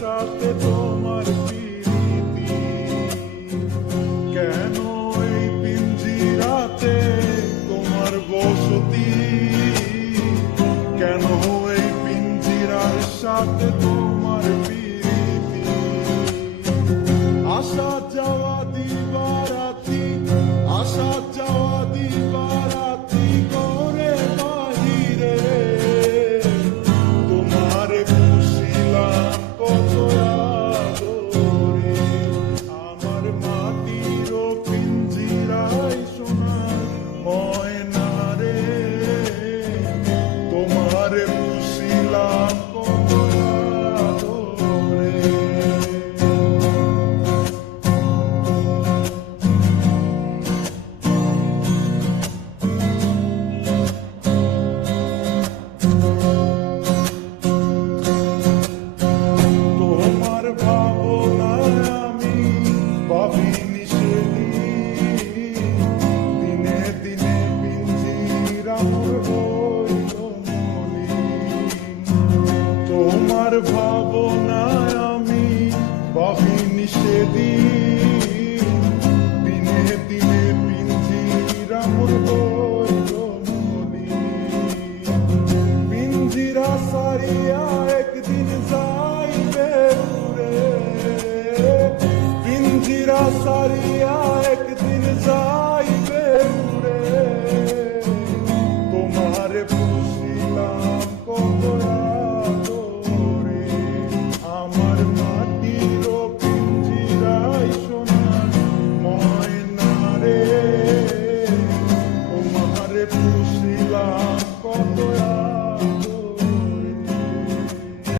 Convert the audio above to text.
সাথে তোমার প্রীতি, কেন এই পিঞ্জিরাতে তোমার বসতি, কেন এই পিঞ্জিরার সাথে তোমার প্রীতি। আসা যাওয়া দিবারাতি, আসা যাওয়া দিবারাতি করে বাহিরে, তোমার খুশিলাম কত আদরে। আমার মাটির পিঞ্জিরায় সোনার ময়না রে, তোমার খুশিলাম কত আদরে। তোমার ভাবনায় আমি ভাবিনি সেদিন, দিনে দিনে পিঞ্জিরা মোর হইল মলিন। তোমার ভাবনায় আমি ভাবিনি সেদিন,